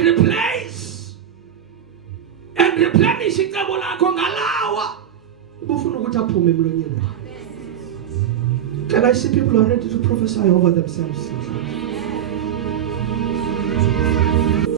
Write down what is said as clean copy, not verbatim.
and replace and replenish icebo lakho ngalawa ubufuna ukuthi aphume emlonyeni. Can I see people who are ready to prophesy over themselves?